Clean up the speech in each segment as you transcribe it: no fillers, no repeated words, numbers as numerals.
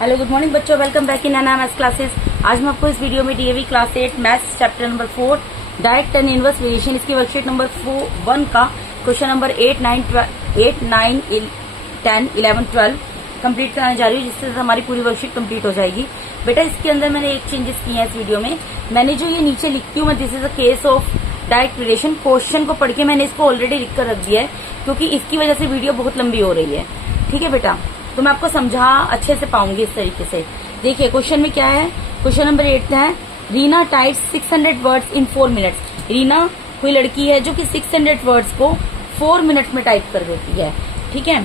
Hello good morning बच्चों, welcome back in NIM maths classes. आज मैं आपको इस वीडियो में DAV class 8 maths chapter number 4 direct and inverse variation इसकी वर्कशीट नंबर 1 का क्वेश्चन नंबर 8, 9, 10, 11, 12 कंप्लीट कराने जा रही हूँ, जिससे हमारी पूरी वर्कशीट कंप्लीट हो जाएगी। बेटा इसके अंदर मैंने एक चेंजेस किए हैं इस वीडियो में। मैंने जो ये नीचे लिखती हूँ मैं, this is a case of direct variation, question को पढ़ के मैंने इसको ऑलरेडी लिख कर रख दिया है, क्योंकि इसकी वजह से वीडियो बहुत लंबी हो रही है। ठीक है बेटा, तो मैं आपको समझा अच्छे से पाऊंगी इस तरीके से। देखिए क्वेश्चन में क्या है, क्वेश्चन नंबर 8 है, Reena types 600 words in 4 minutes. Reena कोई लड़की है जो कि 600 वर्ड्स को 4 मिनट्स में टाइप कर देती है। ठीक है,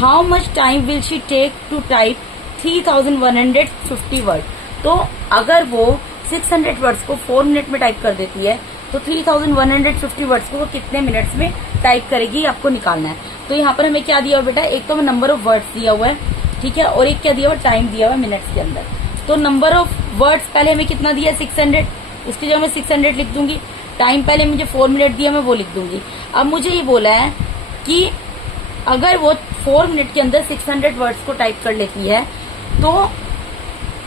how much time will she take to type 3150 word. तो अगर वो 600 वर्ड्स को 4 मिनट में टाइप कर देती है तो 3150 वर्ड्स को वो कितने मिनट्स में टाइप करेगी, आपको निकालना है। तो यहाँ पर हमें क्या दिया हुआ बेटा, एक तो नंबर ऑफ वर्ड्स दिया हुआ है, ठीक है, और एक क्या दिया हुआ, टाइम दिया हुआ है मिनट्स के अंदर। तो नंबर ऑफ वर्ड्स पहले हमें कितना दिया, 600, उसकी जगह मैं 600 लिख दूंगी। टाइम पहले मुझे 4 मिनट दिया, मैं वो लिख दूंगी। अब मुझे ये बोला है कि अगर वो 4 मिनट के अंदर 600 वर्ड्स को टाइप कर लेती है तो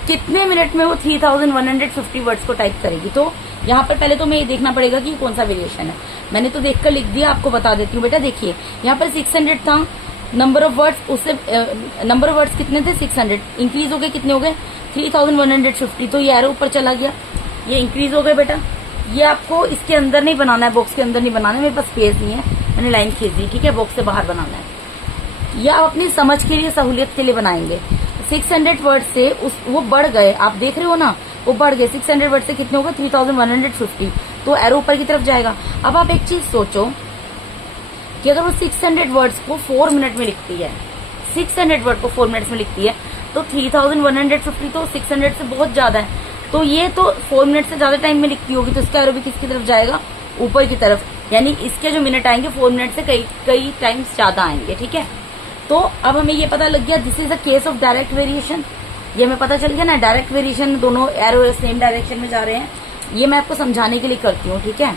कितने मिनट में वो 3150 वर्ड्स को टाइप करेगी। तो यहाँ पर पहले तो मैं ये देखना पड़ेगा कि कौन सा वेरिएशन है। मैंने तो देखकर लिख दिया, आपको बता देती हूँ बेटा। देखिए यहाँ पर 600 था, नंबर ऑफ वर्ड्स, उससे नंबर ऑफ वर्ड्स कितने थे, 600 इंक्रीज हो गए, कितने हो गए 3150। तो ये एरो ऊपर चला गया, ये इंक्रीज हो गए बेटा। ये आपको इसके अंदर नहीं बनाना है, बॉक्स के अंदर नहीं बनाना है, मेरे पास स्पेस नहीं है, मैंने लाइन खींच दी। ठीक है, बॉक्स से बाहर बनाना है, या आप अपनी समझ के लिए, सहूलियत के लिए बनाएंगे। 600 वर्ड से वो बढ़ गए, आप देख रहे हो ना, वो बढ़ गए 600 वर्ड से कितने हो गए 3150। तो एरो ऊपर की तरफ जाएगा। अब आप एक चीज सोचो कि अगर वो 600 वर्ड्स को 4 मिनट में लिखती है, 600 वर्ड को 4 मिनट में लिखती है, तो 3150 तो 600 से बहुत ज्यादा है। तो ये तो 4 मिनट से ज्यादा टाइम में लिखती होगी, तो इसका एरो भी किसकी तरफ जाएगा, ऊपर की तरफ। यानी इसके जो मिनट आएंगे 4 मिनट से कई टाइम्स ज्यादा आएंगे। ठीक है, तो अब हमें ये पता लग गया, this is a case of direct variation. ये हमें पता चल गया ना, डायरेक्ट वेरिएशन, दोनों एरो सेम डायरेक्शन में जा रहे हैं। ये मैं आपको समझाने के लिए करती हूँ। ठीक है,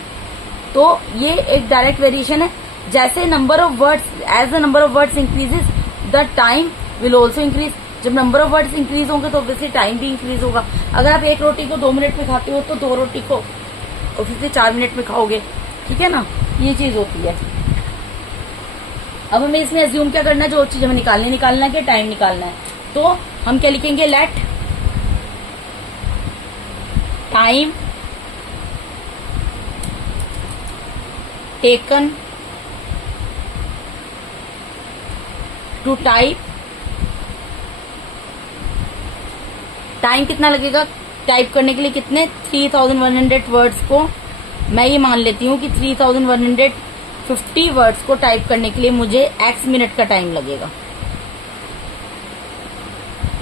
तो ये एक डायरेक्ट वेरिएशन है। जैसे number of words, as the number of words increases the time will also increase. जब नंबर ऑफ वर्ड्स इंक्रीज होंगे तो ऑब्वियसली टाइम भी इंक्रीज होगा। अगर आप एक रोटी को 2 मिनट में खाते हो तो 2 रोटी को ऑब्वियसली 4 मिनट में खाओगे। ठीक है ना, ये चीज होती है। अब हमें इसमें एज्यूम क्या करना है, जो चीज हमें निकालना है कि टाइम निकालना है। तो हम क्या लिखेंगे, let time taken to type. Time कितना लगेगा टाइप करने के लिए, कितने 3100 वर्ड्स को मैं ये मान लेती हूँ कि 3150 वर्ड्स को टाइप करने के लिए मुझे x मिनट का टाइम लगेगा।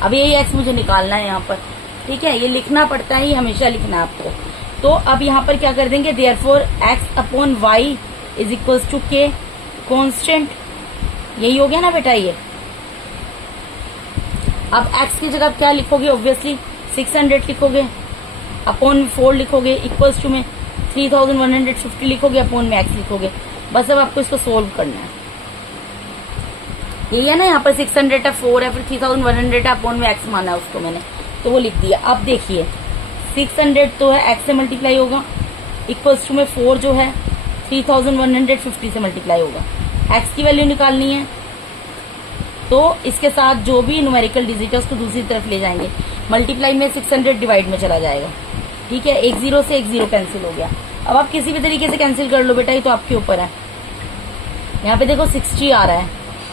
अब ये x मुझे निकालना है यहाँ पर। ठीक है, ये लिखना पड़ता है, ये हमेशा लिखना है आपको। तो अब यहाँ पर क्या कर देंगे, therefore x upon y is equals to k constant. यही हो गया ना बेटा ये। अब x की जगह क्या लिखोगे, ऑब्वियसली 600 लिखोगे, अपॉन 4 लिखोगे, इक्वल्स टू में 3150 लिखोगे, अपॉन में x लिखोगे। बस अब आपको इसको सोल्व करना है। यही है ना, यहाँ पर 600 है, 4 है, फिर 3100 है, अपॉन में x माना है उसको मैंने, तो वो लिख दिया। अब देखिए 600 तो है x से मल्टीप्लाई होगा, इक्वल्स टू में 4 जो है 3150 से मल्टीप्लाई होगा। x की वैल्यू निकालनी है, तो इसके साथ जो भी न्यूमेरिकल डिजिट है उसको दूसरी तरफ ले जाएंगे। मल्टीप्लाई में 600 डिवाइड में चला जाएगा। ठीक है, एक 0 से एक 0 कैंसिल हो गया। अब आप किसी भी तरीके से कैंसिल कर लो बेटा, ये तो आपके ऊपर है। यहाँ पे देखो 60 आ रहा है,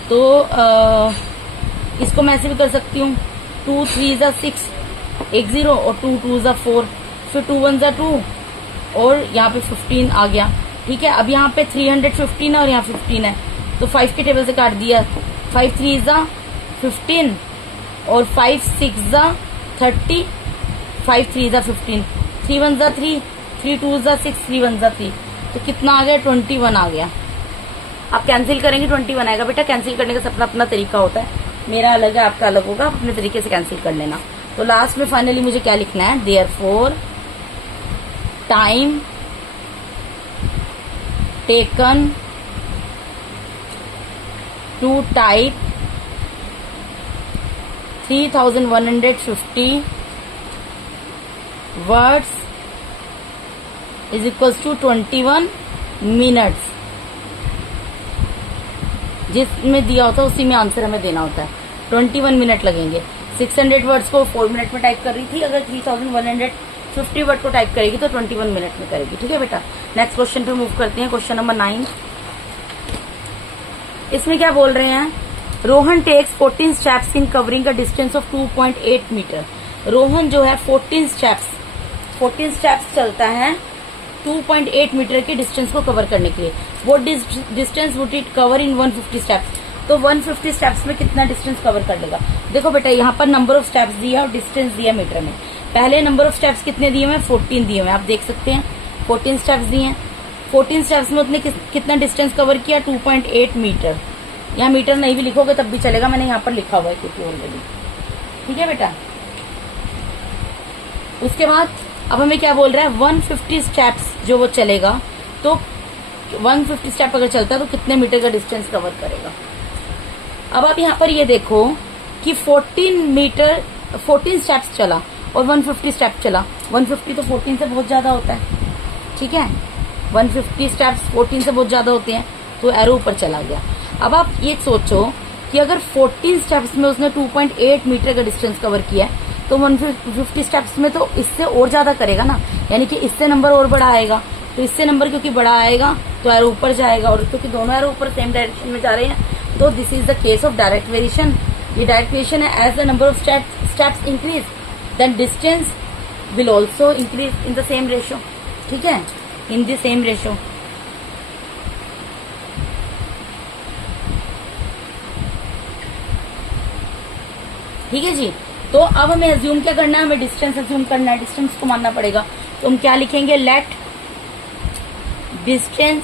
तो इसको मैं ऐसे भी कर सकती हूँ, 2 3 जा 6, एक 0 और 2 2 जा 4, फिर 2 1 जा 2 और यहाँ पे 15 आ गया। ठीक है, अब यहाँ पे 315 है और यहाँ 15 है, तो 5 के टेबल से काट दिया। 5 3 जा 15 और 5 6 जा 30, 5 3 जा 15, 3 1 जा 3, 3 2 जा 6, 3 1 जा 3, तो कितना आ गया, 21 आ गया। आप कैंसिल करेंगे 21 आएगा बेटा। कैंसिल करने का अपना अपना तरीका होता है, मेरा अलग है, आपका अलग होगा, आप अपने तरीके से कैंसिल कर लेना। तो लास्ट में फाइनली मुझे क्या लिखना है, therefore time taken to type 3150 words is equals to 21 minutes. जिसमें दिया होता है उसी में आंसर हमें देना होता है। 21 मिनट लगेंगे। 600 वर्ड्स को 4 मिनट में टाइप कर रही थी, अगर 3150 वर्ड को टाइप करेगी तो 21 मिनट में करेगी। ठीक है बेटा, नेक्स्ट क्वेश्चन पे मूव करते हैं। Question number 9। इसमें क्या बोल रहे हैं? Rohan takes 14 steps in covering a distance of 2.8 metre. Rohan जो है 14 स्टेप्स चलता है 2.8 मीटर के डिस्टेंस को कवर करने के लिए। वो distance would it cover in 150 steps. तो 150 स्टेप्स में कितना डिस्टेंस कवर कर लेगा? देखो बेटा, यहाँ पर नंबर ऑफ स्टेप्स दिया और डिस्टेंस दिया मीटर में। पहले नंबर ऑफ स्टेप्स कितने दिए हुए हैं? 14 दिए हुए हैं। आप देख सकते हैं 14 स्टेप्स दिए हैं। 14 स्टेप्स में उसने कितना डिस्टेंस कवर किया? 2.8 मीटर। यहाँ मीटर नहीं भी लिखोगे तब भी चलेगा, मैंने यहाँ पर लिखा हुआ है क्योंकि ऑलरेडी। ठीक है बेटा, उसके बाद अब हमें क्या बोल रहा है? 150 स्टेप्स जो वो चलेगा, तो 150 स्टेप अगर चलता है तो कितने मीटर का डिस्टेंस कवर करेगा? अब आप यहाँ पर ये देखो कि 14 स्टेप्स चला और 150 स्टेप चला। 150 तो 14 से बहुत ज्यादा होता है। ठीक है, 150 स्टेप्स 14 से बहुत ज्यादा होते हैं, तो एरो ऊपर चला गया। अब आप ये सोचो कि अगर 14 स्टेप्स में उसने 2.8 मीटर का डिस्टेंस कवर किया है, तो 150 स्टेप्स में तो इससे और ज्यादा करेगा ना, यानी कि इससे नंबर और बड़ा आएगा। तो इससे नंबर क्योंकि बड़ा आएगा तो एरो ऊपर जाएगा, और क्योंकि दोनों एरो ऊपर सेम डायरेक्शन में जा रहे हैं, तो this is the case of direct variation. ये डायरेक्ट वेरिएशन है। As the number of steps increase then distance will also increase in the same ratio. ठीक है, इन द सेम रेशियो। ठीक है जी, तो अब हमें अज्यूम क्या करना है? हमें डिस्टेंस अज्यूम करना है, डिस्टेंस को मानना पड़ेगा। तो हम क्या लिखेंगे? Let distance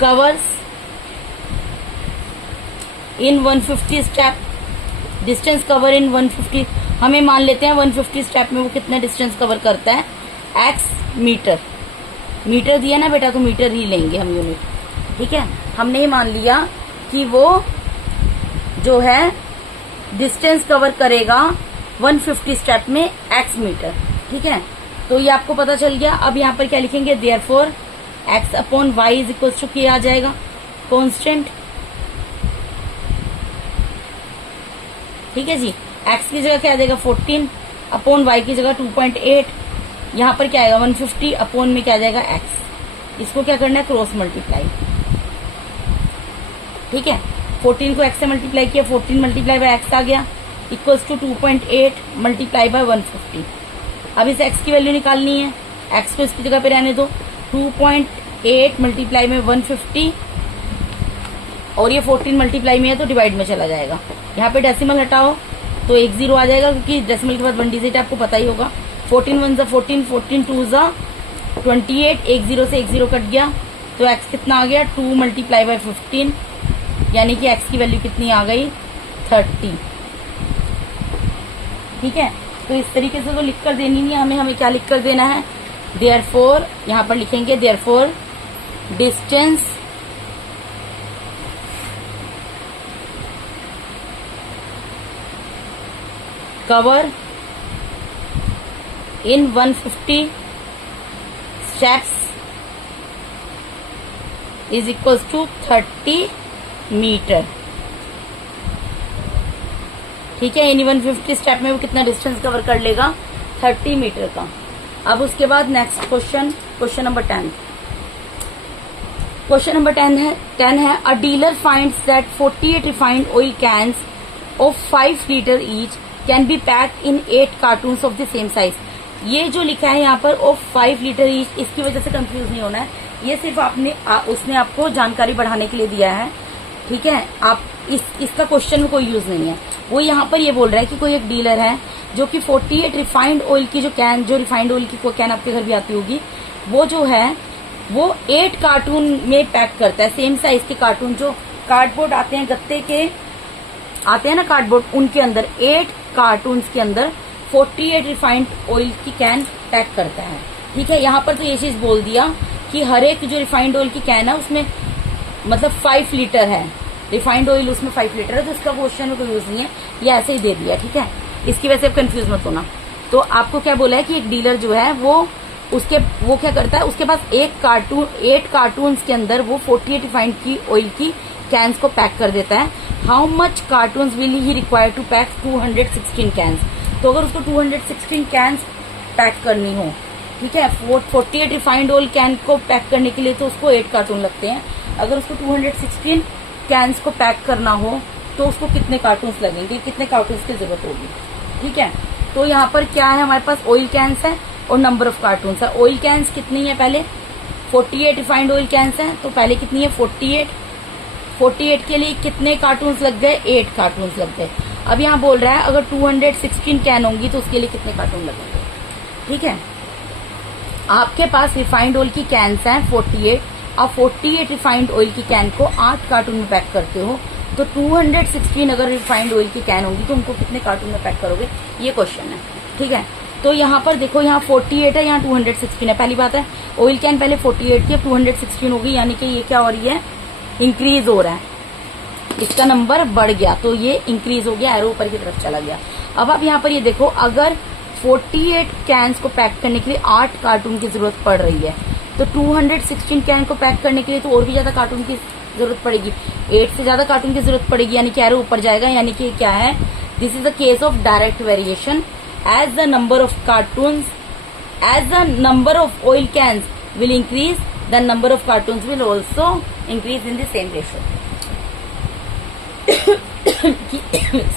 covers in 150 step. Distance cover in 150, हमें मान लेते हैं 150 स्टेप में वो कितना डिस्टेंस कवर करता है? x metre. मीटर दिया ना बेटा, तो मीटर ही लेंगे हम यूनिट। ठीक है, हमने ही मान लिया कि वो जो है डिस्टेंस कवर करेगा 150 स्टेप में x मीटर। ठीक है, तो ये आपको पता चल गया। अब यहाँ पर क्या लिखेंगे? Therefore x upon y is equal to किया आ जाएगा कांस्टेंट। ठीक है जी, x की जगह क्या आ जाएगा? 14 अपॉन y की जगह 2.8। यहाँ पर क्या आएगा? 150 अपॉन में क्या आ जाएगा? x। इसको क्या करना है? Cross multiply. ठीक है, 14 को x से मल्टीप्लाई किया, 14 मल्टीप्लाई बाय x आ गया इक्वल्स टू 2.8 मल्टीप्लाई बाय 150। अब इस x की वैल्यू निकालनी है। x को इसकी जगह पे रहने दो। 2.8 मल्टीप्लाई में 150, और ये 14 मल्टीप्लाई में है तो डिवाइड में चला जाएगा। यहाँ पे डेसिमल हटाओ तो 1 0 आ जाएगा, क्योंकि डेसिमल के बाद 1 डिजिट आपको पता ही होगा। 14 1 14, 14 2 28, 1 0 से 1 0 कट गया, तो x कितना आ गया? 2 मल्टीप्लाई बाय 15, यानी कि x की वैल्यू कितनी आ गई? 30। ठीक है, तो इस तरीके से तो लिख कर देनी नहीं है हमें क्या लिख कर देना है? देयरफॉर, यहाँ पर लिखेंगे therefore distance cover in 150 steps is equals to 30 metre. ठीक है, यानी 150 स्टेप में वो कितना डिस्टेंस कवर कर लेगा? 30 मीटर का। अब उसके बाद next question number 10। Question number 10 है a dealer finds that 48 refined oil cans of 5 litre each can be packed in 8 cartons of the same size. ये जो लिखा है यहाँ पर ऑफ 5 लीटर ईच, इसकी वजह से कंफ्यूज नहीं होना है। ये सिर्फ उसने आपको जानकारी बढ़ाने के लिए दिया है। ठीक है, आप इसका क्वेश्चन में कोई यूज नहीं है। वो यहाँ पर ये बोल रहा है कि कोई एक डीलर है जो कि 48 रिफाइंड ऑयल की जो रिफाइंड ऑयल की कैन आपके घर भी आती होगी, वो जो है वो 8 कार्टून में पैक करता है। सेम साइज के कार्टून, जो कार्डबोर्ड आते हैं, गत्ते के आते हैं ना कार्डबोर्ड, उनके अंदर 8 कार्टून के अंदर 48 रिफाइंड ऑयल की कैन पैक करता है। ठीक है, यहाँ पर तो ये चीज बोल दिया कि हर एक जो रिफाइंड ऑयल की कैन है उसमें मतलब 5 लीटर है, रिफाइंड ऑयल उसमें 5 लीटर है, तो इसका क्वेश्चन में कोई यूज नहीं है, ये ऐसे ही दे दिया, ठीक है। इसकी वजह से आप कंफ्यूज मत होना। तो आपको क्या बोला है कि एक डीलर जो है वो क्या करता है, उसके पास 8 कार्टून के अंदर वो 48 रिफाइंड की ऑयल की कैंस को पैक कर देता है। How much cartons will he require to pack 216 cans. तो अगर उसको 216 कैंस पैक करनी हो, ठीक है, 48 रिफाइंड ऑयल कैन को पैक करने के लिए तो उसको 8 कार्टून लगते हैं। अगर उसको 216 कैंस को पैक करना हो तो उसको कितने कार्टून लगेंगे, कितने कार्टून की जरूरत होगी, ठीक है। तो यहाँ पर क्या है, हमारे पास ऑयल कैंस है और नंबर ऑफ कार्टून है। ऑयल कैंस कितनी है, पहले 48 रिफाइंड ऑयल कैंस है, तो पहले कितनी है 48 के लिए कितने कार्टून लग गए, 8 कार्टून लग गए। अब यहाँ बोल रहा है अगर 216 कैन होंगी तो उसके लिए कितने कार्टून लगेंगे, ठीक है। आपके पास रिफाइंड ऑयल की कैंस हैं 48, आप 48 रिफाइंड ऑयल की कैन को 8 कार्टून में पैक करते हो, तो 216 अगर रिफाइंड ऑयल की कैन होंगी तो उनको कितने कार्टून में पैक करोगे, ये क्वेश्चन है, ठीक है। तो यहाँ पर देखो, यहाँ 48 है, यहाँ 216 है। पहली बात है ऑयल कैन पहले 48 थी, अब 216 होगी, यानी कि ये क्या हो रही है, इंक्रीज हो रहा है, इसका नंबर बढ़ गया, तो ये इंक्रीज हो गया, एरो ऊपर की तरफ चला गया। अब आप यहाँ पर ये देखो, अगर 48 कैंस को पैक करने के लिए 8 कार्टून की जरूरत पड़ रही है, तो 216 कैन को पैक करने के लिए तो और भी ज्यादा कार्टून की जरूरत पड़ेगी, 8 से ज्यादा कार्टून की जरूरत पड़ेगी, यानी कि एरो ऊपर जाएगा। यानी कि क्या है, this is the case of direct variation. As the number of cartons, as the number of oil cans will increase, the number of cartons will also increase in the same ratio.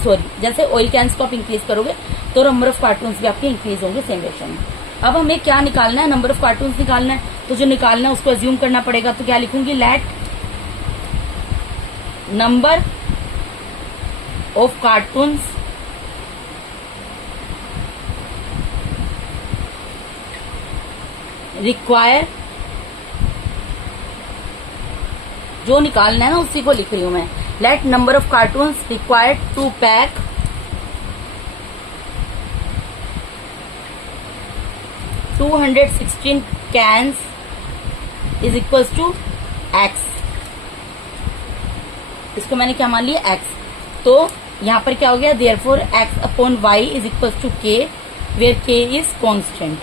Sorry, जैसे oil cans को आप increase करोगे तो number of cartoons भी आपके increase होंगे same ratio में। अब हमें क्या निकालना है, नंबर ऑफ कार्टून्स निकालना है, तो जो निकालना है उसको अज्यूम करना पड़ेगा। तो क्या लिखूंगी, late number of cartons require, जो निकालना है ना उसी को लिख रही हूं मैं। Let number of cartons required to pack 216 cans is equals to x। इसको मैंने क्या मान लिया, x। तो यहां पर क्या हो गया, therefore x upon y is equals to k, where k is constant।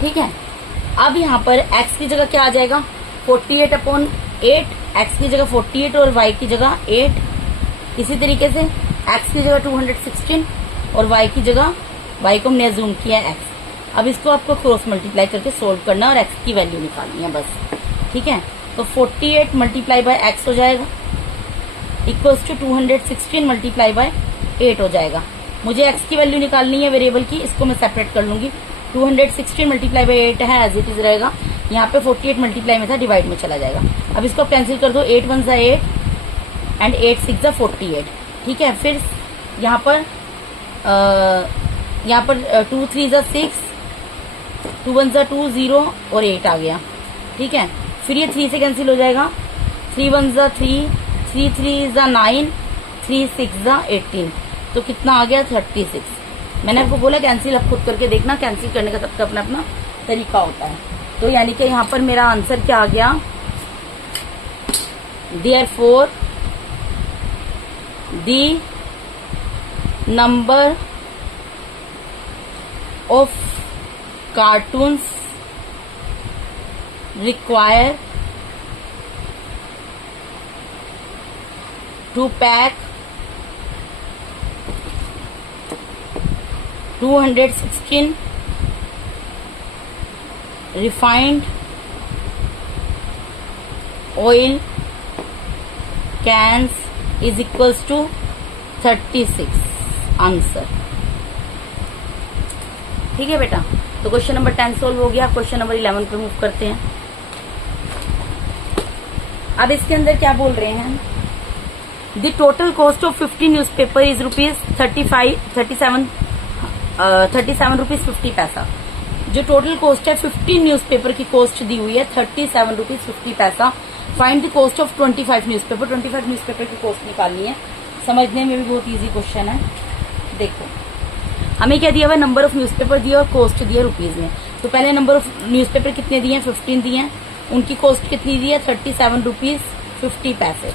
ठीक है। अब यहाँ पर x की जगह क्या आ जाएगा, 48 अपॉन 8, x की जगह 48 और y की जगह 8। इसी तरीके से x की जगह 216 और y की जगह, y को हमने अज्यूम किया है x। अब इसको आपको क्रॉस मल्टीप्लाई करके सोल्व करना और x की वैल्यू निकालनी है बस, ठीक है। तो 48 मल्टीप्लाई बाय x हो जाएगा इक्वल्स टू 216 मल्टीप्लाई बाय 8 हो जाएगा। मुझे x की वैल्यू निकालनी है वेरिएबल की, इसको मैं सेपरेट कर लूंगी। 216 मल्टीप्लाई बाय 8 है, एज इट इज रहेगा। यहाँ पे 48 मल्टीप्लाई में था, डिवाइड में चला जाएगा। अब इसको कैंसिल कर दो, 8 1 8 एंड 8 6 48, ठीक है। फिर यहाँ पर 2 3 6, 2 1 2 0 और 8 आ गया, ठीक है। फिर ये 3 से कैंसिल हो जाएगा, 3 1 3, 3 3 9, 3 6 18, तो कितना आ गया 36। मैंने आपको बोला कैंसिल आप खुद करके देखना, कैंसिल करने का सबका अपना अपना तरीका होता है। तो यानी कि यहाँ पर मेरा आंसर क्या आ गया, therefore the number of cartons require to pack 216 refined oil cans is equals to 36 answer. ठीक है बेटा, तो क्वेश्चन नंबर 10 सोल्व हो गया। क्वेश्चन नंबर 11 पे मूव करते हैं। अब इसके अंदर क्या बोल रहे हैं, the total cost of 50 newspaper is ₹37 rupees 50 पैसा। जो टोटल कॉस्ट है 50 न्यूज़पेपर की कॉस्ट दी हुई है 37 रुपीज 50 पैसा। Find the cost of 25 newspaper. 25 newspaper की कॉस्ट निकालनी है। समझने में भी बहुत इजी क्वेश्चन है। देखो हमें क्या दिया हुआ, नंबर ऑफ न्यूज़पेपर दिया और कॉस्ट दिया रुपीज में। तो पहले नंबर ऑफ न्यूज़पेपर कितने दिए हैं, 15 दिए हैं, उनकी कॉस्ट कितनी दी है, 37 रुपीज 50 पैसे।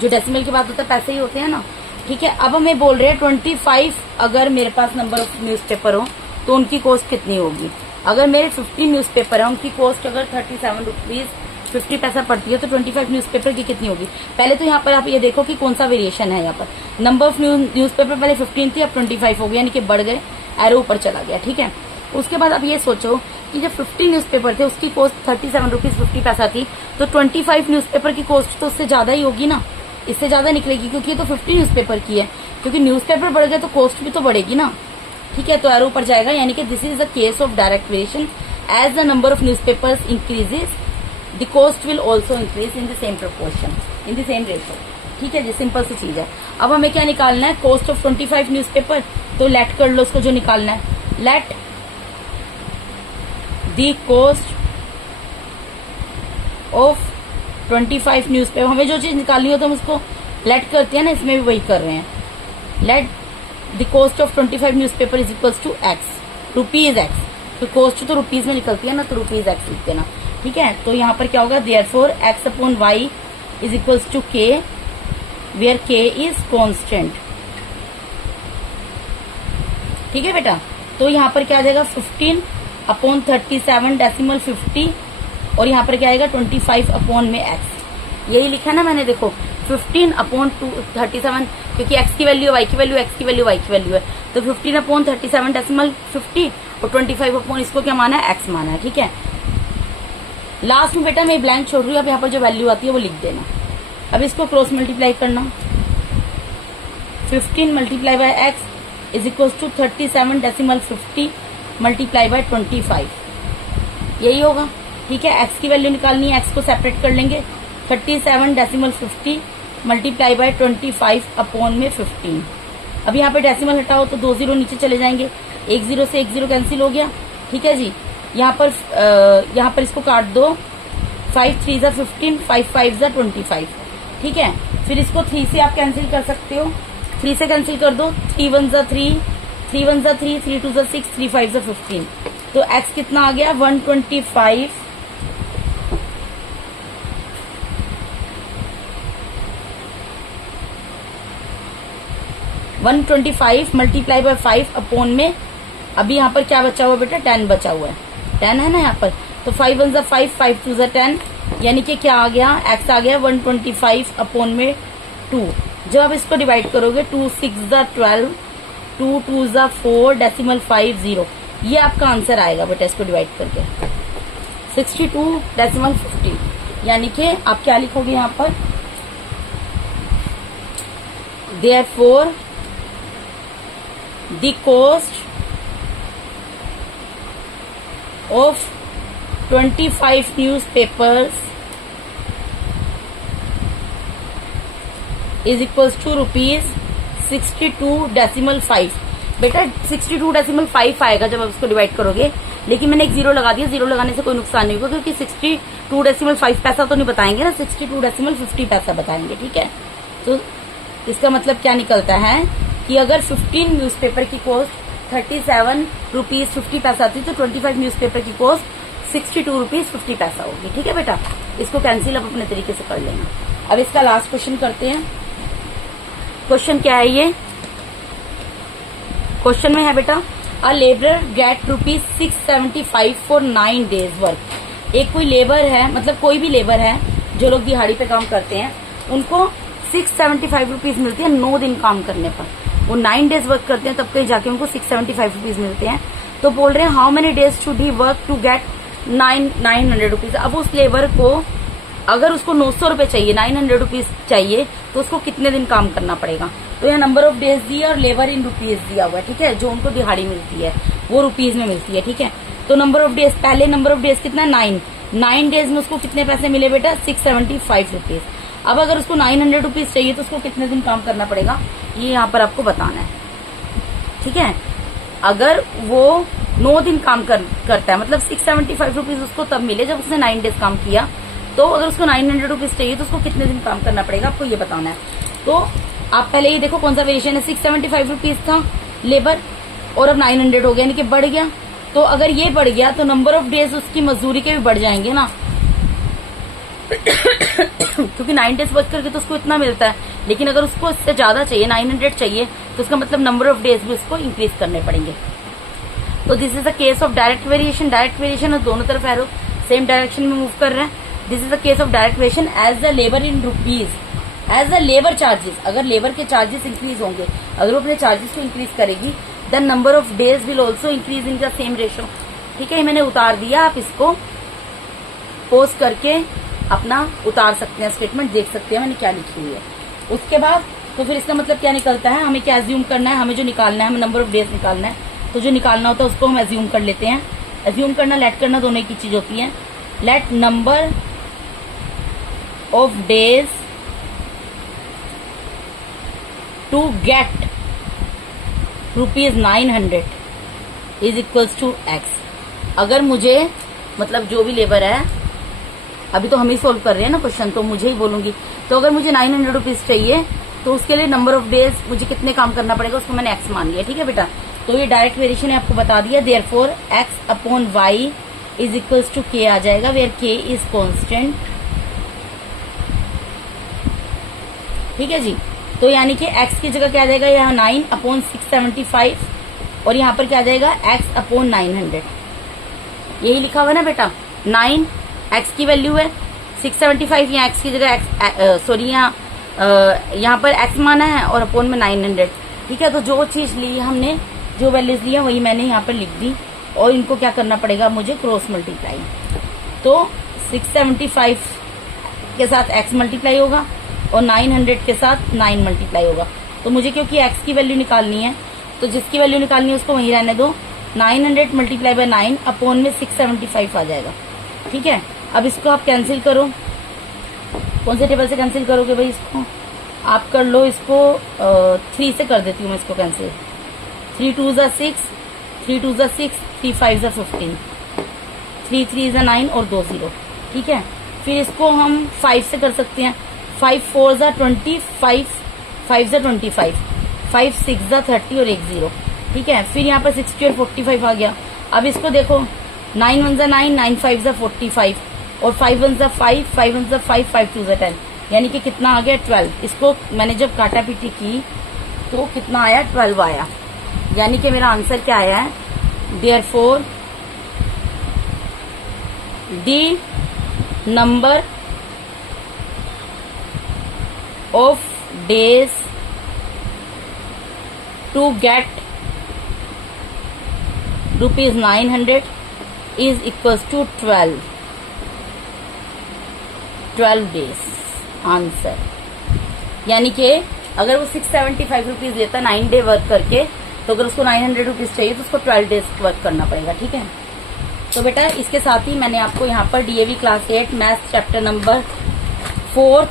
जो डेसिमल की बात होता है पैसे ही होते हैं ना, ठीक है। अब हमें बोल रहे हैं 25 अगर मेरे पास नंबर ऑफ न्यूज़पेपर हो तो उनकी कॉस्ट कितनी होगी। अगर मेरे 15 न्यूज़पेपर है, उनकी कॉस्ट अगर 37 रुपीज 50 पैसा पड़ती है, तो 25 न्यूज़पेपर की कितनी होगी। पहले तो यहाँ पर आप ये देखो कि कौन सा वेरिएशन है। यहाँ पर नंबर ऑफ न्यूज़पेपर पहले 15 थी, अब 25 हो गया, यानी कि बढ़ गए, एरो ऊपर चला गया, ठीक है। उसके बाद आप ये सोचो कि जब 15 न्यूज़पेपर थे उसकी कॉस्ट 37 रुपीज 50 पैसा थी, तो 25 न्यूज़पेपर की कॉस्ट तो उससे ज्यादा ही होगी ना, इससे ज्यादा निकलेगी, क्योंकि ये तो 50 न्यूज़पेपर की है। क्योंकि न्यूज़पेपर बढ़ गए तो कॉस्ट भी तो बढ़ेगी ना, ठीक है। तो एरो ऊपर जाएगा, यानी कि this is the case of direct variation. As the number of newspapers increases the cost will also increase in the same proportion, in the same ratio, ठीक है जी। सिंपल सी चीज है। अब हमें क्या निकालना है, कॉस्ट ऑफ 25 न्यूज़पेपर। तो लेट कर लो उसको, जो निकालना है, late the cost of 25 newspaper. हमें जो चीज निकालनी हो तो हम उसको लेट करते हैं ना, इसमें भी वही कर रहे हैं। Let the cost of 25 newspaper is equals to x, rupees x. तो कॉस्ट तो रुपीज में निकलती है ना, तो रुपीज एक्स लिख देना, ठीक है। तो यहाँ पर क्या होगा, therefore x upon y is equals to k, where k is constant, ठीक है बेटा। तो यहाँ पर क्या आ जाएगा, 15 अपॉन 37 डेसिमल 50, और यहाँ पर क्या आएगा 25 अपॉन में एक्स। यही लिखा ना मैंने, देखो 15 अपॉन 37, क्योंकि एक्स की वैल्यू वाई की वैल्यू, एक्स की वैल्यू वाई की वैल्यू है, तो 15 अपॉन 37 डेसिमल 50 और 25 अपॉन इसको क्या माना है, एक्स माना है, ठीक है। लास्ट में बेटा मैं ब्लैंक छोड़ रही हूँ, अब यहाँ पर जो वैल्यू आती है वो लिख देना। अब इसको क्रॉस मल्टीप्लाई करना, 15 multiply by x is equal to 37 decimal 50 multiply by 25, यही होगा, ठीक है। एक्स की वैल्यू निकालनी है, एक्स को सेपरेट कर लेंगे, 37 डेसिमल 50 मल्टीप्लाई बाय 25 अपॉन में 15। अब यहाँ पे डेसिमल हटाओ तो 2 जीरो नीचे चले जाएंगे, 1 जीरो से 1 जीरो कैंसिल हो गया, ठीक है जी। यहाँ पर इसको काट दो, 5 3 जा 15, 5 5 जा 25, ठीक है। फिर इसको 3 से आप कैंसिल कर सकते हो, 3 से कैंसिल कर दो, 3 1 जा 3, 3 1 जा 3, 3 2 जा 6, 3 5 जा 15। तो x कितना आ गया, 125 125 मल्टीप्लाई बाय 5 अपॉन में, अभी यहाँ पर क्या बचा हुआ बेटा, 10 बचा हुआ है, 10 है ना यहाँ पर। तो 5 1 जा 5, 5 2 जा 10, यानी कि क्या आ गया, x आ गया 125 अपॉन में 2। जब आप इसको डिवाइड करोगे, 2 6 जा 12, 2 2 जा 4 डेसिमल 5 0, ये आपका आंसर आएगा बेटा इसको डिवाइड करके, 62 डेसिमल 50। यानी कि आप क्या लिखोगे यहाँ पर, therefore the cost of 25 newspapers is equals to rupees 62.5। बेटा 62.5 आएगा जब आप इसको डिवाइड करोगे, लेकिन मैंने एक जीरो लगा दिया, जीरो लगाने से कोई नुकसान नहीं होगा, क्योंकि 62.5 पैसा तो नहीं बताएंगे ना, 62.50 पैसा बताएंगे, ठीक है। तो इसका मतलब क्या निकलता है कि अगर 15 न्यूज़पेपर की कॉस्ट 37 रुपीज 50 पैसा थी, तो 25 न्यूज़पेपर की कॉस्ट 62 रुपीज 50 पैसा होगी, ठीक है बेटा। इसको कैंसिल आप अपने तरीके से कर लेना। अब इसका लास्ट क्वेश्चन करते हैं। क्वेश्चन क्या है ये, क्वेश्चन में है बेटा, अ labour gate rupees 675 for 9 days work. एक कोई लेबर है, मतलब कोई भी लेबर है जो लोग दिहाड़ी पे काम करते हैं, उनको 675 रुपीज मिलती है 9 दिन काम करने पर। वो 9 days वर्क करते हैं तब कहीं जाके उनको 675 रुपीज मिलते हैं। तो बोल रहे हैं how many days should he work to get 900 rupees. अब उस लेबर को अगर उसको 900 रुपए चाहिए, 900 रुपीज चाहिए, तो उसको कितने दिन काम करना पड़ेगा। तो यह नंबर ऑफ डेज दिया और लेबर इन रुपीज दिया हुआ है, ठीक है। जो उनको दिहाड़ी मिलती है वो रुपीज में मिलती है, ठीक है। तो नंबर ऑफ डेज, पहले नंबर ऑफ डेज कितना, 9 डेज में उसको कितने पैसे मिले बेटा, 675 रुपीज। अब अगर उसको 900 रुपीज चाहिए तो उसको कितने दिन काम करना पड़ेगा, ये यहाँ पर आपको बताना है, ठीक है। अगर वो 9 दिन काम करता है, मतलब 675 रुपीज उसको तब मिले जब उसने 9 डेज काम किया। तो अगर उसको 900 रुपीज चाहिए तो उसको कितने दिन काम करना पड़ेगा, आपको ये बताना है। तो आप पहले ये देखो कौन सा वेरिएशन है, 675 रुपीज था लेबर और अब 900 हो गया, यानी कि बढ़ गया। तो अगर ये बढ़ गया तो नंबर ऑफ डेज उसकी मजदूरी के भी बढ़ जाएंगे ना क्योंकि 9 डेज वर्क करके तो उसको इतना मिलता है, लेकिन अगर उसको इससे ज्यादा चाहिए 900 चाहिए तो उसका मतलब नंबर ऑफ डेज भी उसको इंक्रीज करने पड़ेंगे। तो this is the case of direct variation. Direct variation दोनों तरफ एरो सेम डायरेक्शन में मूव कर रहे हैं। This is the case of direct variation as the labour in rupees, as the labour charges. अगर लेबर के चार्जेस इंक्रीज होंगे, अगर वो अपने चार्जेस को इंक्रीज करेगी, then number of days will also increase in the same ratio. ठीक है, मैंने उतार दिया, आप इसको पोस्ट करके अपना उतार सकते हैं, स्टेटमेंट देख सकते हैं मैंने क्या लिखी हुई है। उसके बाद तो फिर इसका मतलब क्या निकलता है, हमें क्या एज्यूम करना है, हमें जो निकालना है, हमें नंबर ऑफ डेज निकालना है। तो जो निकालना होता है उसको हम एज्यूम कर लेते हैं। एज्यूम करना, लेट करना दोनों की चीज होती है। Let number of days to get ₹900 is equals to x. अगर मुझे मतलब जो भी लेबर है, अभी तो हम ही सोल्व कर रहे हैं ना क्वेश्चन, तो मुझे ही बोलूंगी। तो अगर मुझे 900 रुपीज चाहिए तो उसके लिए नंबर ऑफ डेज मुझे कितने काम करना पड़ेगा, उसको मैंने एक्स मान लिया। ठीक है बेटा, तो ये डायरेक्ट वेरिएशन ने आपको बता दिया। Therefore x upon y is equals to k आ जाएगा, वेयर के इज कॉन्स्टेंट। ठीक है जी, तो यानी कि x की जगह क्या आ जाएगा, यहाँ 9 अपॉन 675 और यहाँ पर क्या आ जाएगा x अपॉन 900। यही लिखा हुआ है ना बेटा, 9 x की वैल्यू है, 675 यहाँ x की जगह सॉरी यहाँ पर x माना है और अपॉन में 900। ठीक है, तो जो चीज ली हमने, जो वैल्यूज ली है वही मैंने यहाँ पर लिख दी और इनको क्या करना पड़ेगा मुझे, क्रॉस मल्टीप्लाई। तो 675 के साथ x मल्टीप्लाई होगा और 900 के साथ 9 मल्टीप्लाई होगा। तो मुझे क्योंकि x की वैल्यू निकालनी है, तो जिसकी वैल्यू निकालनी है उसको वहीं रहने दो। 900 मल्टीप्लाई बाय 9 अपॉन में 675 आ जाएगा। ठीक है, अब इसको आप कैंसिल करो। कौन से टेबल से कैंसिल करोगे भाई, इसको आप कर लो, इसको 3 से कर देती हूँ मैं इसको कैंसिल। 3 2 ज़ा 6, 3 2 ज़ा 6, 3 5 ज़ा 15, 3 3 ज़ा 9 और 2 0। ठीक है, फिर इसको हम 5 से कर सकते हैं। 5 4 ज़ा 20, 5 ज़ा 25, 5 6 ज़ा 30 और 1 0। ठीक है, फिर यहाँ पर 60 और 45 आ गया। अब इसको देखो, 9 1 ज़ा 9, 9 5 ज़ा 45 और 5 1 ज़ा 5, 5 1 ज़ा 5, 5 2 ज़ा 10, यानी कि कितना आ गया 12। इसको मैंने जब काटा पीटी की तो कितना आया, 12 आया। यानी कि मेरा आंसर क्या आया है, therefore the number of days to get ₹900 is equals to 12 days answer. यानी कि अगर वो 675 रुपीज लेता 9 डे वर्क करके, तो अगर उसको 900 रुपीज चाहिए तो उसको 12 डेज वर्क करना पड़ेगा। ठीक है, तो बेटा इसके साथ ही मैंने आपको यहाँ पर DAV class 8 maths chapter number 4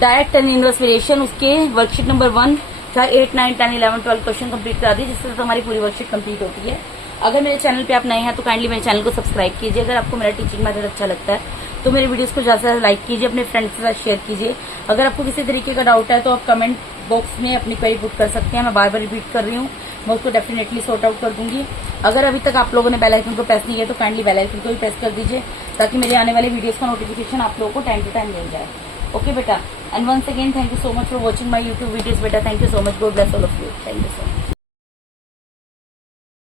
direct and inverse variation उसके वर्कशीट नंबर 1 चाहे 8 9 10 11 12 क्वेश्चन कंप्लीट करा दी, जिससे तो हमारी पूरी वर्कशीट कंप्लीट होती है। अगर मेरे चैनल पे आप नए हैं तो काइंडली मेरे चैनल को सब्सक्राइब कीजिए। अगर आपको मेरा टीचिंग मेथड अच्छा लगता है तो मेरे वीडियोस को ज्यादा से ज्यादा लाइक कीजिए, अपने फ्रेंड्स के साथ शेयर कीजिए। अगर आपको किसी तरीके का डाउट है तो आप कमेंट बॉक्स में अपनी क्वेरी पुट कर सकते हैं। मैं बार बार रिपीट कर रही हूँ, मैं उसको डेफिनेटली सॉर्ट आउट कर दूंगी। अगर अभी तक आप लोगों ने बेल आइकन को प्रेस नहीं किया तो काइंडली बेल आइकन को भी प्रेस कर दीजिए, ताकि मेरे आने वाले वीडियोस का नोटिफिकेशन आप लोगों को टाइम टू टाइम मिल जाए। ओके बेटा, and once again thank you so much for watching my YouTube videos बेटा। Thank you so much, god bless all of you. Thank you so much.